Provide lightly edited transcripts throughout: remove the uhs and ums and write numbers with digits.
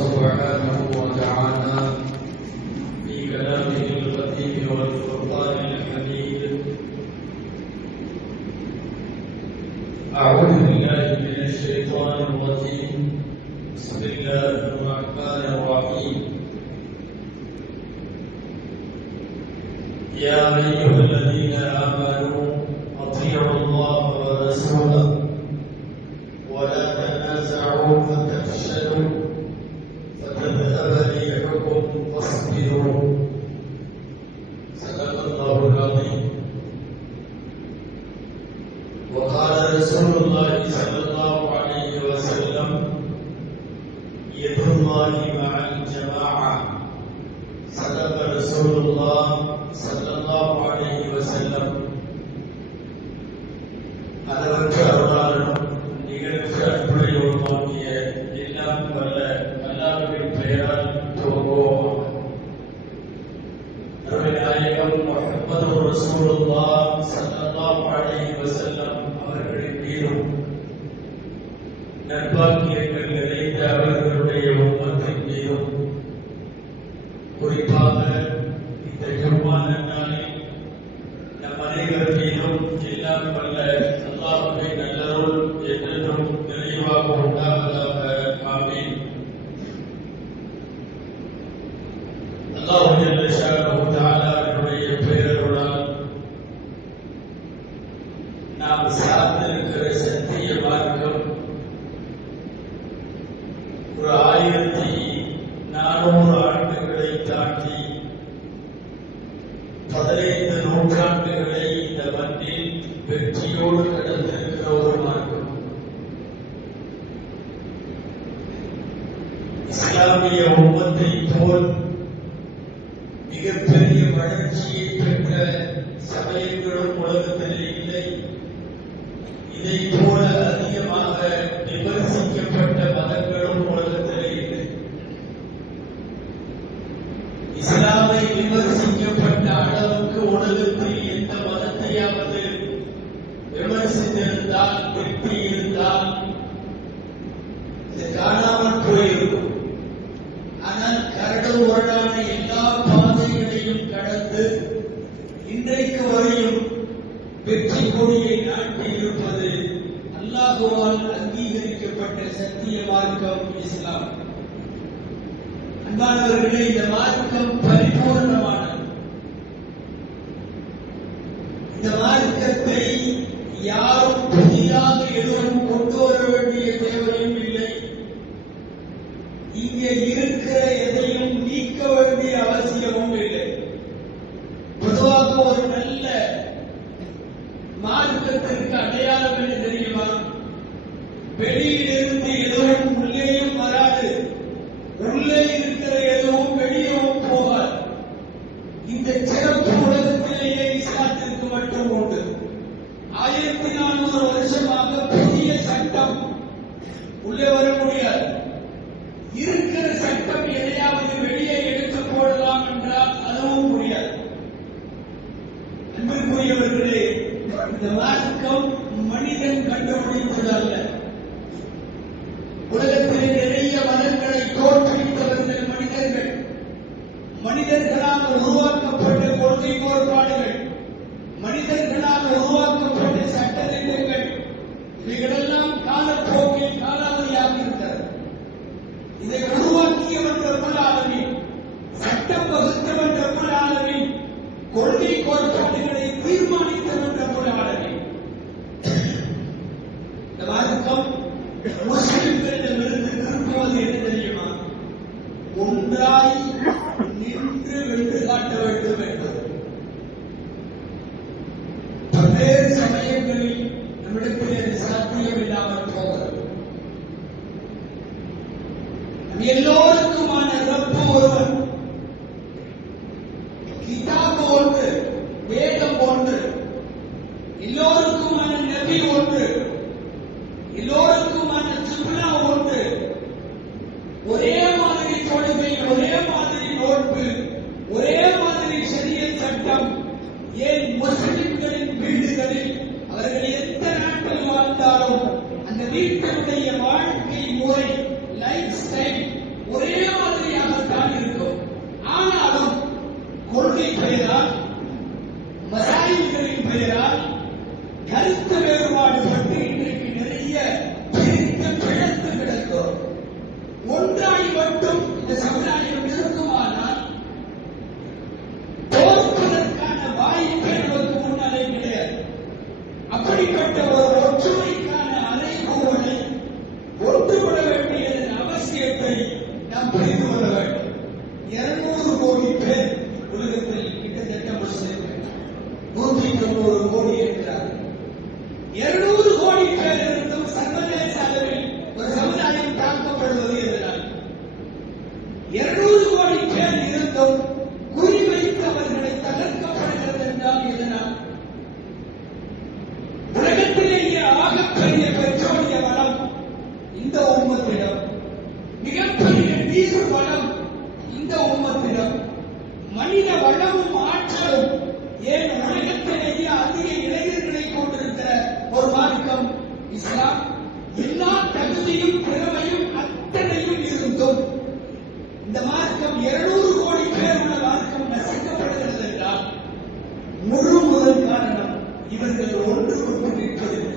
سبحانه وتعالى في كلامه القديم والفرقان الحميد: أعوذ بالله من الشيطان الرجيم. بسم الله الرحمن الرحيم. يا أيها الذين آمنوا أطيعوا الله ورسوله ولا تنازعوا فتفشلوا فتذهب ريحكم واصبروا. صدق الله العظيم. وقال رسول الله صلى الله عليه وسلم: يد الله مع الجماعة. صدق رسول الله صلى الله عليه وسلم. அளவற்ற அருளாளனும் நிகழ்ச்சி அன்புடையோருமாகிய எல்லாம் வல்ல அல்லாஹ்வின் பெயரால் துவங்குவோம். நபிநாயகம் முஹம்மது ரசூலுல்லாஹ் ஸல்லல்லாஹு அலைஹி வஸல்லம் அவர்களின் மீதும் நற்பாக்கியங்கள் நிறைந்த அவர்களுடைய உம்மத்தின் மீதும் குறிப்பாக இந்த ஜும்ஆ நாளில் நம் அனைவர் மீதும் எல்லாம் வல்ல அல்லாஹ்வின் நல்லருள் என்றென்றும் நிறைவாக உண்டாவதாக. ஆமீன். அல்லாஹ் ஜல்ல ஷானஹு தஆலாவுடைய பெயருடன் நாம் சார்ந்திருக்கிற சத்திய மார்க்கம் ஒரு 1400 ஆண்டுகளை தாண்டி 15 நூற்றாண்டுகளை இந்த மண்ணில் வெற்றியோடு கடந்திருக்கிற ஒரு மார்க்கம். இஸ்லாமிய உம்மத்தை போல் மிகப்பெரிய வளர்ச்சியை பெற்ற சமயங்களும் உலகத்தில் இல்லை. இதை போல அதிகமாக விமர்சிக்கப்பட்ட மதங்களும் உலகத்தில் இல்லை. இஸ்லாமை விமர்சிக்கப்பட்ட அளவுக்கு உலகத்தில் எந்த மதத்தையாவது விமர்சித்திருந்தால், திருப்தி இருந்தால் இது காணாமல் போயிருக்கும். ஆனால் கரடு முரடான எல்லா பாதைகளையும் கடந்து இன்றைக்கு வரையும் வெற்றி கொடியை நாட்டி இருப்பது அல்லாஹ்வால் அங்கீகரிக்கப்பட்ட சத்திய மார்க்கம் இஸ்லாம். அன்பானவர்களே, இந்த மார்க்கம் பரிபூர்ணமானது. இந்த மார்க்கத்தை யாரும் புதிதாக எதுவும் கொண்டு வர வேண்டிய தேவையும் இல்லை. இங்கே இருக்கிற எதையும் நீக்க வேண்டிய அவசியமும் இல்லை. பொதுவாக ஒரு நல்ல மார்க்கத்திற்கு அடையாளம் என்ன தெரியுமா? வெளியிலிருந்து எதுவும் உள்ளேயும் வராது, உள்ளே இருக்கிற எதுவும் வெளியவும் போகாது. இந்த சிறப்பு உலகத்திலேயே இஸ்லாத்திற்கு மட்டும் உண்டு. 1400 வருஷமாக புதிய சட்டம் உள்ளே வர முடியாது. இருக்கிற சட்டம் எதையாவது வெளியே எடுத்து போடலாம் என்றால் அதுவும் முடியாது. அன்பிற்குரியவர்களே, இந்த மார்க்கம் மனிதன் கண்டுபிடித்தது அல்ல. உலகத்திலே நிறைய மதங்களை தோற்றுவித்தவர்கள் மனிதர்கள். மனிதர்களாக உருவாக்கப்பட்ட கொள்கை கோட்பாடுகள், மனிதர்களாக உருவாக்கப்பட்ட சட்டத்திட்டங்கள், இவைகளெல்லாம் காலப்போக்கில் காலாவதியாக இருக்கிறது. இதை உருவாக்கியவன் ரப்பல் ஆலமீன், சட்டம் வகுத்தவன் ரப்பல் ஆலமீன், கொள்கை கோட்பாடுகளை தீர்மானித்தவன் ரப்பல் ஆலமீன். இந்த மார்க்கம் முஸ்லிம்களிடமிருந்து திரும்புவது என்ன தெரியுமா? ஒன்றாய் நின்று வென்று காட்ட வேண்டும் என்பது. பல்வேறு சமயங்களில் நம்மிடத்தில் அது சாத்தியம் இல்லாமல் போகிறது. எல்லோருக்குமான ரப்பு ஒருவன். கிதாப் ஒன்று, வேதம் ஒன்று, எல்லோருக்குமான நபி ஒன்று, எல்லோருக்குமான சுப்னா ஒன்று, ஒரே மாதிரி தொழுகை, ஒரே மாதிரி நோன்பு, ஒரே மாதிரி ஷரியத் சட்டம். ஏன் முஸ்லிம்களின் வீடுகளில் அவர்கள் எந்த நாட்டில் வாழ்ந்தாலும் அந்த வீட்டினுடைய வாழ்க்கை முறை, லைஃப் ஸ்டைல் ஒரே மார்க்கம் குறிவைத்து அவர்களை தகர்க்கப்படுகிறது என்றால் எதனால்? உலகத்திலேயே ஆகப்பெரிய பெட்ரோலிய வளம் இந்த உம்மத்திடம், மிகப்பெரிய நீர் வளம் இந்த உம்மத்திடம், மனித வளமும் ஆற்றலும், ஏன் உலகத்திலேயே அதிக இளைஞர்களை கொண்டிருக்கிற ஒரு மார்க்கம் இஸ்லாம். எல்லா தகுதியும் திறமையும் அத்தனையும் இருந்தும் இந்த மார்க்கம் 200 கோடி பேர் உள்ள மார்க்கம் நசுக்கப்படுகிறது என்றால் முதல் காரணம் இவர்கள் ஒன்றுபட்டு நிற்பதில்லை.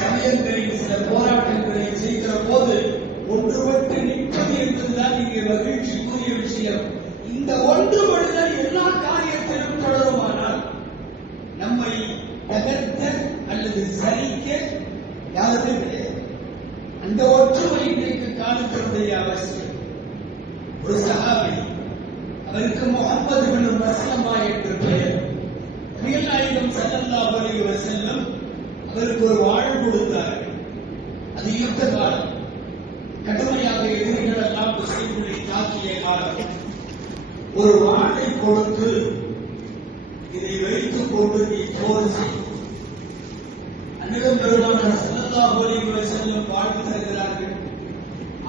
சமயங்களில் சில போராட்டங்களை செய்கிற போது ஒன்றுபட்டு நிற்பது என்பதுதான் இங்கே மகிழ்ச்சிக்குரிய விஷயம். இந்த ஒன்றுபடுதல் எல்லா காரியத்திலும் தொடருமானால் நம்மை தகர்த்த அல்லது சரிக்க யாருமே கிடையாது. அந்த ஒற்றுமை இன்றைக்கு காலத்தினுடைய அவசியம். ஒரு சஹாபி, அவருக்கு முஹம்மது பின் மஸ்லமா என்று பெயர். நபிகள் நாயகம் ஸல்லல்லாஹு அலைஹி வஸல்லம் அவருக்கு ஒரு வாழ் கொடுத்தார்கள். அது யுத்த காலம், கடுமையாக எதிரிகள் எல்லாம் முஸ்லிம்களை தாக்கிய காலம். ஒரு வாளை கொடுத்து இதை வைத்துக் கொண்டு நீ போர் செய். அன்னையும் பெருமானார் ஸல்லல்லாஹு அலைஹி வஸல்லம் வாழ்த்து தருகிறார்கள்.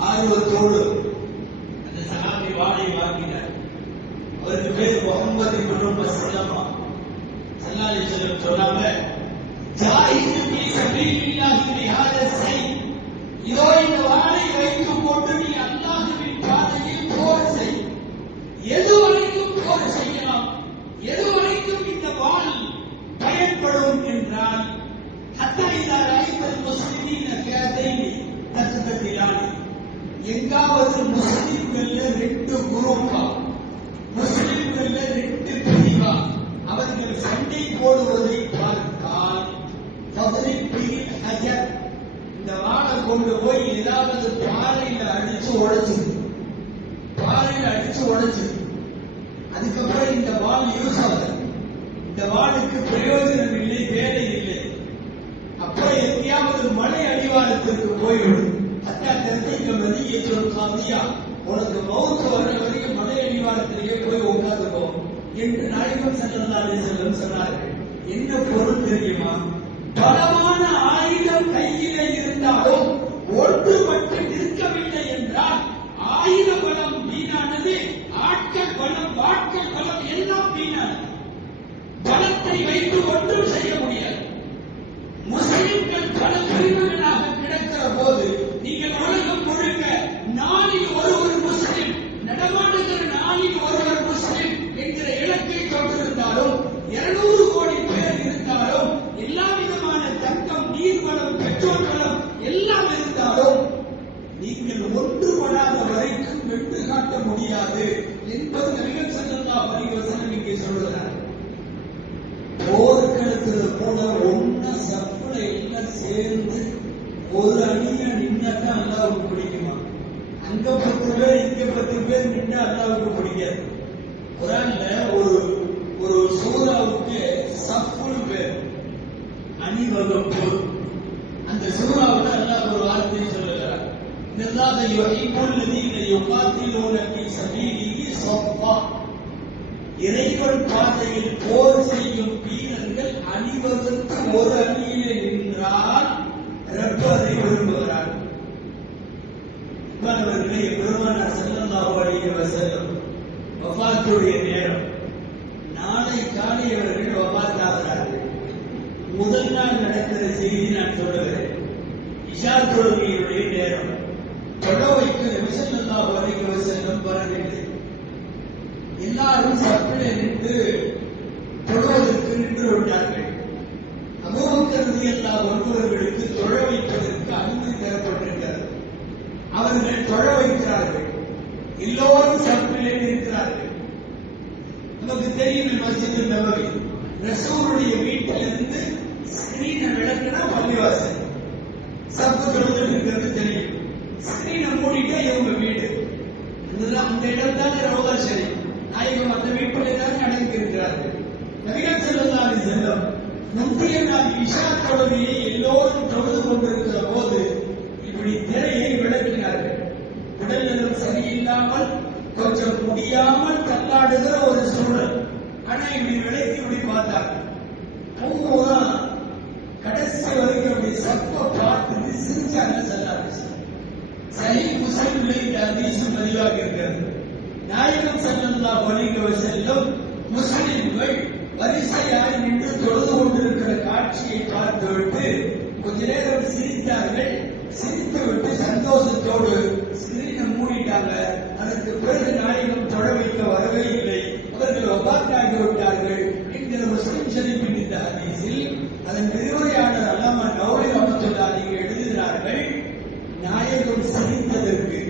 ஆர்வத்தோடு அந்த சஹாபி வாளை வாங்கினார். அவருக்கு பேர் முஹம்மது பின் மஸ்லமா. ஸல்லல்லாஹு அலைஹி வஸல்லம் சொன்னாங்க, ஜாஹிது ஃபீ ஸபீலில்லாஹி பிஹாதா ஸைஃப், இதோ இந்த வாளை வைத்துக் கொண்டு நீ அல்லாஹ்வின் பாதையில் போர் செய். எதுவரைக்கும் போர் செய்யலாம், எதுவரைக்கும் இந்த வாள் பயன்படும் என்றால் ஹத்தா இதா ரஅய்தல் முஸ்லிமீன கதைனி தஸ்ததிலானி, எங்காவது முஸ்லிம்கள்ல 2 குரூப்பா, முஸ்லிம்கள்ல 2 பிரிவா அவர்கள் சண்டை போடுவதை பார்த்தால் ஹஜர், இந்த வாளை கொண்டு போய் ஏதாவது பாறையில அடிச்சு உடைச்சிரு, பாறையில அடிச்சு உடைச்சிரு. அதுக்கப்புறம் இந்த வாள் யூஸ் ஆகுது, இந்த வாளுக்கு பிரயோஜனம் இல்லை, வேலை இல்லை. அப்புறம் எங்கேயாவது மலை அடிவாரத்திற்கு போய்விடும். அத்தா தெரிஞ்ச மதியத்தோடு காந்தியா, உனக்கு மௌத்து வர்ற வரைக்கும் மலை அடிவாரத்திலேயே போய் உட்கார்ந்துக்கும் என்று நாயகம் ஸல்லல்லாஹு அலைஹி வஸல்லம் சொன்னார்கள். என்ன பொருள் தெரியுமா? பலமான ஆயுதம் கையில இருந்தாலும் ஒன்றுபட்டு நிற்கவில்லை என்றால் ஆயுத பலம் வீணானது, ஆட்கள் பலம், வாட்கள் பலம் எல்லாம் வீணானது. பலத்தை வைத்து ஒன்றும் செய்ய முடியாது. முஸ்லிம்கள் பல பிரிவுகளாக கிடக்கிற போது நீங்கள் உலகம் முழுக்க நாளில் ஒரு முஸ்லிம், நடமாடுகிற நாளில் ஒருவர் முஸ்லிம் என்கிற இலக்கை கொண்டிருந்தாலும், 200 கோடி பேர் இருந்தாலும், எல்லா விதமான தங்கம், நீர்வளம், பெட்ரோல் வளம் எல்லாம் இருந்தாலும் நீங்கள் ஒன்றுபடாத வரைக்கும் வென்று காட்ட முடியாது என்பது நபிகள் ஸல்லல்லாஹு அலைஹி வஸல்லம் இங்கே சொல்கிறார். போர்க்களத்துல கூட ஒன்ன சப்புல எல்லாம் சேர்ந்து ஒரு அணியா நின்னாதான் அல்லாவுக்கு பிடிக்குமா? அங்க 10 பேர் இங்க 10 பேர் நின்னா அல்லாவுக்கு பிடிக்காது. குர்ஆன்ல ஒரு சூராவுக்கு சஃப்புல் பேர், அணிவகுப்பு. அந்த சூராவுல அல்லாஹ் ஒரு வார்த்தையை சொல்லுகிறார், இன்னல்லாஹ யுஹிப்புல் லதீன யுகாத்திலூன ஃபீ ஸபீலிஹி ஸஃப்பா, இறைவன் பாதையில் போர் செய்யும் வீரர்கள் அணிவகுத்து ஒரு அணியிலே நின்றால் ரப்பு அதை விரும்புகிறார். இவர்களே, பெருமானார் ஸல்லல்லாஹு அலைஹி வஸல்லம் வஃபாத்துடைய நேரம், நாளை காலை அவர்கள் வஃபாத் ஆகிறார்கள். முதல் நாள் நடக்கிற செய்தி நான் சொல்லுகிறேன். இஷா தொழுகையுடைய நேரம், தொழுகைக்கு நபி ஸல்லல்லாஹு அலைஹி வஸல்லம் வரவில்லை. எல்லாரும் சப்பிலே நின்று தொழுவதற்கு நின்று விட்டார்கள். அபூபக்கர் ரலியல்லாஹு அன்ஹு அவர்களுக்கு தொழ வைப்பதற்கு அனுமதி தரப்பட்டிருக்கிறது. அவர்கள் தொழ வைக்கிறார்கள். எல்லோரும் சப்பிலே நிற்கிறார்கள். நமக்கு தெரியும், மஸ்ஜித் நபவி ரசூலுடைய வீட்டிலிருந்து ஸ்கிரீனை விளக்குனா பள்ளிவாசல், சப்பு தொழுதுங்கிறது தெரியும். ஸ்கிரீனை மூடிட்டா இவங்க வீடு, அந்த இடம் தான் ரவுதா ஷரீஃப். நாயகம் அந்த வீட்டிலே தான் அடங்கியிருக்கிறார்கள். நபிகள் ஸல்லல்லாஹு அலைஹி வஸல்லம் முந்தைய நாள் இஷா தொழுகையை எல்லோரும் தொழுது கொண்டிருக்கிற போது இப்படி திரையை விளக்கினார்கள். உடல்நலம் சரியில்லாமல் கொஞ்சம் முடியாமல் தள்ளாடுகிற ஒரு சூழல். ஆனா இப்படி விலைக்கு இப்படி பார்த்தாங்க. போகும்போதுதான் கடைசி வரைக்கும் அப்படி சப்ப பார்த்துட்டு சிரிச்சாங்க. சஹீஹ் முஸ்லிம்ல இந்த ஹதீஸ் பதிவாக இருக்கிறது. நாயகம் ஸல்லல்லாஹு அலைஹி வஸல்லம் முஸ்லிம்கள் வரிசையாய் நின்று தொழுது கொண்டிருக்கிற காட்சியை பார்த்துவிட்டு கொஞ்ச நேரம் சிரித்தார்கள். சிரித்துவிட்டு சந்தோஷத்தோடு ஸ்கிரீனை மூடிட்டாங்க. அதற்கு பிறகு நாயகம் தொழ வைக்க வரவே இல்லை. அவர்கள் வஃபாத்தாகி விட்டார்கள் என்கிற முஸ்லிம் ஷரீஃபின் இந்த ஹதீஸில் அதன் விரிவுரையாளர் அல்லாமா நௌரி ரஹ்மத்துல்லாஹி அலைஹி எழுதுகிறார்கள், நாயகம் சிரித்ததற்கு,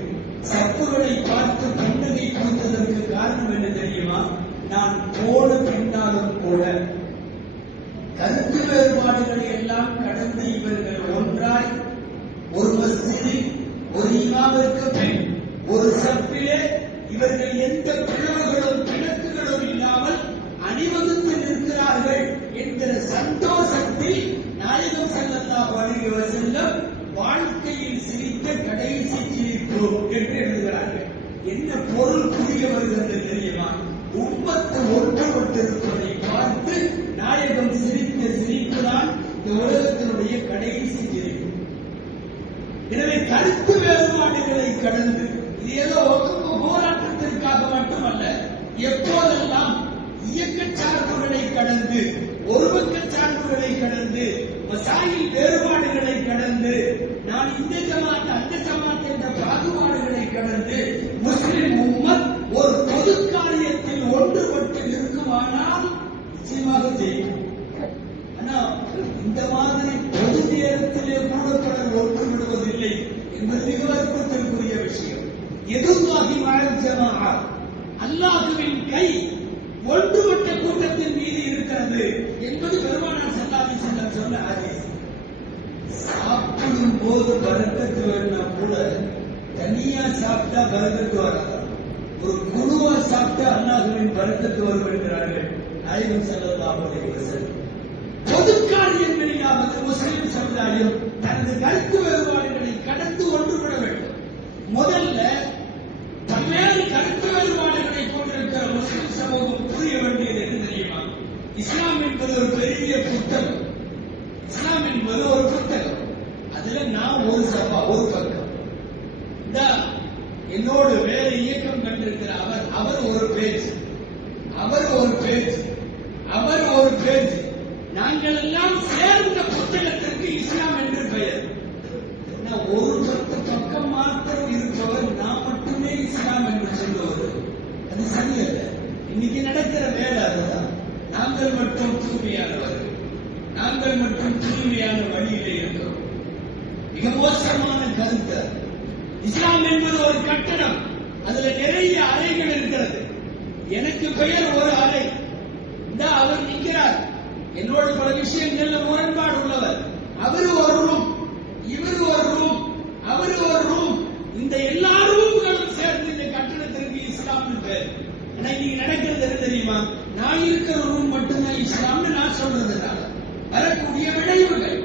சப்புகளை பார்த்து புன்னகை கொடுத்ததற்கு காரணம் என்ன தெரியுமா? நான் போன பின்னாலும் கூட கருத்து வேறுபாடுகளை எல்லாம் கடந்து இவர்கள் ஒன்றாய் ஒரு மஸ்ஜிதில் ஒரு இமாமிற்கு பின் ஒரு சப்பிலே இவர்கள் எந்த பிளவுகளும் பிணக்குகளும் இல்லாமல் அணிவகுத்து நிற்கிறார்கள் என்கிற சந்தோஷத்தில் நாயகம் ஸல்லல்லாஹு அலைஹி வஸல்லம் வாழ்க்கையில் சிரித்த கடைசி சிரிப்பு என்று எழுதுகிறார்கள். என்ன பொருள் புரிய வருகிறது தெரியுமா? உம்மத்து ஒன்றுபட்டிருப்பதை பார்த்து நாயகம் சிரித்த சிரிப்புதான் இந்த உலகத்தினுடைய கடைசி சிரிப்பு. எனவே கருத்து வேறுபாடுகளை கடந்து, இது ஏதோ ஒழுங்கு போராட்டத்திற்காக மட்டுமல்ல, எப்போதெல்லாம் இயக்க சார்புகளை கடந்து, ஒரு பக்க சார்புகளை கடந்து, மசாயில் வேறுபாடுகளை கடந்து, நான் இந்த ஜமாத் அந்த ஜமாத் என்ற பாகுபாடுகளை கடந்து முஸ்லிம் உம்மத் ஒரு பொது காரியத்தில் ஒன்றுபட்டு இருக்குமானால் நிச்சயமாக ஜெயிக்கும். ஆனா இந்த மாதிரி பொது நேரத்திலே கூட பலர் ஒன்று விடுவதில்லை என்பது மிக வருத்தத்திற்குரிய விஷயம். எதுவாகி மஅல் ஜமாஅ, அல்லாஹ்வின் கை ஒன்றுபட்ட கூட்டத்தின் மீது இருக்கிறது என்பது பெருமானார் ஸல்லல்லாஹு அலைஹி வஸல்லம் சொன்ன ஹதீஸ். சாப்பிடும் போது பரக்கத்து வேணும்னா கூட தனியா சாப்பிட்டா பரக்கத்து வராது, ஒரு குழுவா சாப்பிட்டா அல்லாஹ்வின் பரக்கத்து வரும் என்கிறார்கள் நாயகம் ஸல்லல்லாஹு அலைஹி வஸல்லம். பொது காரியங்களிலாவது முஸ்லிம் சமுதாயம் தனது கருத்து வேறுபாடுகளை கடந்து ஒன்றுபட வேண்டும். முதல்ல பல்வேறு கருத்து வேறுபாடுகளை கொண்டிருக்கிற முஸ்லிம் சமூகம் புரிய வேண்டியது என்ன தெரியுமா? இஸ்லாம் என்பது ஒரு பெரிய புத்தகம். இஸ்லாம் என்பது ஒரு புத்தகம். அதுல நான் ஒரு சபா, ஒரு பக்கம். இந்த என்னோடு வேற இயக்கம் கண்டிருக்கிற அவர் ஒரு பேஜ், அவர் ஒரு பேஜ், அவர் ஒரு பேஜ். நாங்கள் எல்லாம் சேர்ந்த புத்தகத்திற்கு இஸ்லாம் என்று பெயர். ஒரு 10 பக்கம் மாத்திரம் இருப்பவர் நான் மட்டுமே இஸ்லாம் என்று சொல்லுவது அது சரியல்ல. இன்னைக்கு நடக்கிற வேலை அதுதான். நாங்கள் மட்டும் தூய்மையானவர்கள், நாங்கள் மட்டும் தூய்மையான வழியிலே இருக்கிறோம். மிக மோசமான கருத்து. இஸ்லாம் என்பது ஒரு கட்டடம், அதுல நிறைய அறைகள் இருக்கிறது. எனக்கு பெயர் ஒரு அறை. இந்த அவர் நிற்கிறார், என்னோட பல விஷயங்கள்ல முரண்பாடு உள்ளவர். அவரு ஒரு ரூம், இவரு ஒரு ரூம், அவரு ஒரு ரூம். இந்த எல்லா ரூம்களும் சேர்ந்து இந்த கட்டடத்திற்கு இஸ்லாம்னு பேர். ஆனா இன்னைக்கு நடக்கிறது என்ன தெரியுமா? நான் இருக்கிற ரூம் மட்டும்தான் இஸ்லாம்னு நான் சொல்றதுனால வரக்கூடிய விளைவுகள்.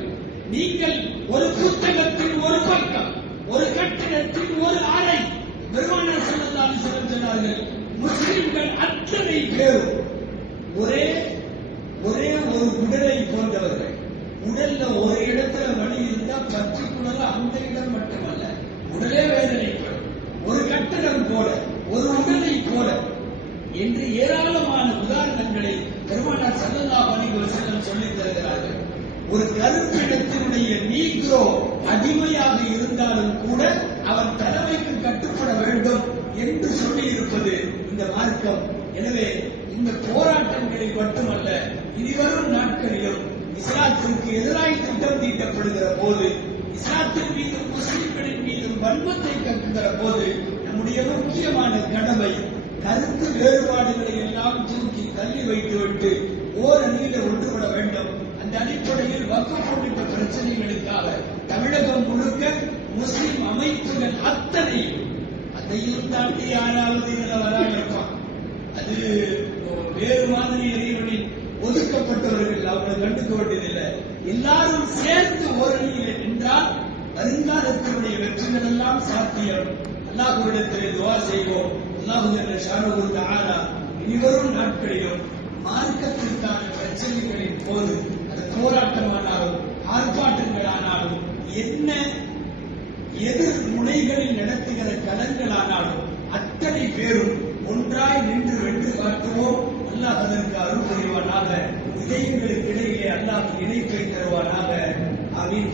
நீங்கள் ஒரு புத்தகத்தின் ஒரு பக்கம், ஒரு கட்டிடத்தின் ஒரு அறை. பெருமானார் ஸல்லல்லாஹு அலைஹி வஸல்லம் சொன்னார்கள், முஸ்லிம்கள் அத்தனை பேரும் ஒரே ஒரு உடலை போன்றவர்கள். உடல்ல ஒரு இடத்துல வலி இருந்தா பர்டிகுலரா அந்த இடம் மட்டுமல்ல, உடலே வேதனைப்படும். ஒரு கட்டடம் போல, ஒரு உடலை போல என்று ஏராளமான உதாரணங்களை பெருமானார் ஸல்லல்லாஹு அலைஹி வஸல்லம் சொல்லித் தருகிறார்கள். ஒரு கருப்பிடத்தினுடைய நீக்ரோ அடிமையாக இருந்தாலும் கூட அவன் தலைமைக்கு கட்டுப்பட வேண்டும் என்று சொல்லி இருப்பது இந்த மார்க்கம். எனவே இந்த போராட்டங்களில் மட்டுமல்ல, இனிவரும் நாட்களிலும் இஸ்லாத்திற்கு எதிராய் திட்டம் தீட்டப்படுகிற போது, இஸ்லாத்தின் மீதும் முஸ்லிம்களின் மீதும் வன்மத்தை கற்கிற போது நம்முடைய முக்கியமான கடமை கருத்து வேறுபாடுகளை எல்லாம் தூக்கி தள்ளி வைத்துவிட்டு ஓரணியில ஒன்றுபட வேண்டும். அந்த அடிப்படையில் வக்ஃப் உள்ளிட்ட பிரச்சனைகளுக்காக தமிழகம் முழுக்க முஸ்லிம் அமைப்புகள் அத்தனையும், அதையும் தாண்டி யாராவது இதுல வராயிருப்பான், அது வேறு மாதிரி இறைவனின் ஒதுக்கப்பட்டவர்கள், அவங்களை கண்டுக்க வேண்டியதில்லை. எல்லாரும் சேர்ந்து ஓரணியில் நின்றால் வருங்காலத்தினுடைய வெற்றிகள் எல்லாம் சாத்தியம். அல்லாஹ்விடத்திலே துஆ செய்வோம். அல்லாஹ் ஜல்ல ஷானஹு தஆலா இனிவரும் நாட்களிலும் மார்க்கத்திற்கான பிரச்சனைகளின் போது அது போராட்டமானாலும் ஆர்ப்பாட்டங்களானாலும் என்ன எதிர் முனைகளில் நடத்துகிற களங்களானாலும் அத்தனை பேரும் ஒன்றாய் நின்று வென்று காட்டுவோம். அல்லாஹ் அதற்கு அருள் புரிவானாக. இதயங்களுக்கு இடையிலே அல்லாஹ் இணைப்பை தருவானாக. ஆமீன்.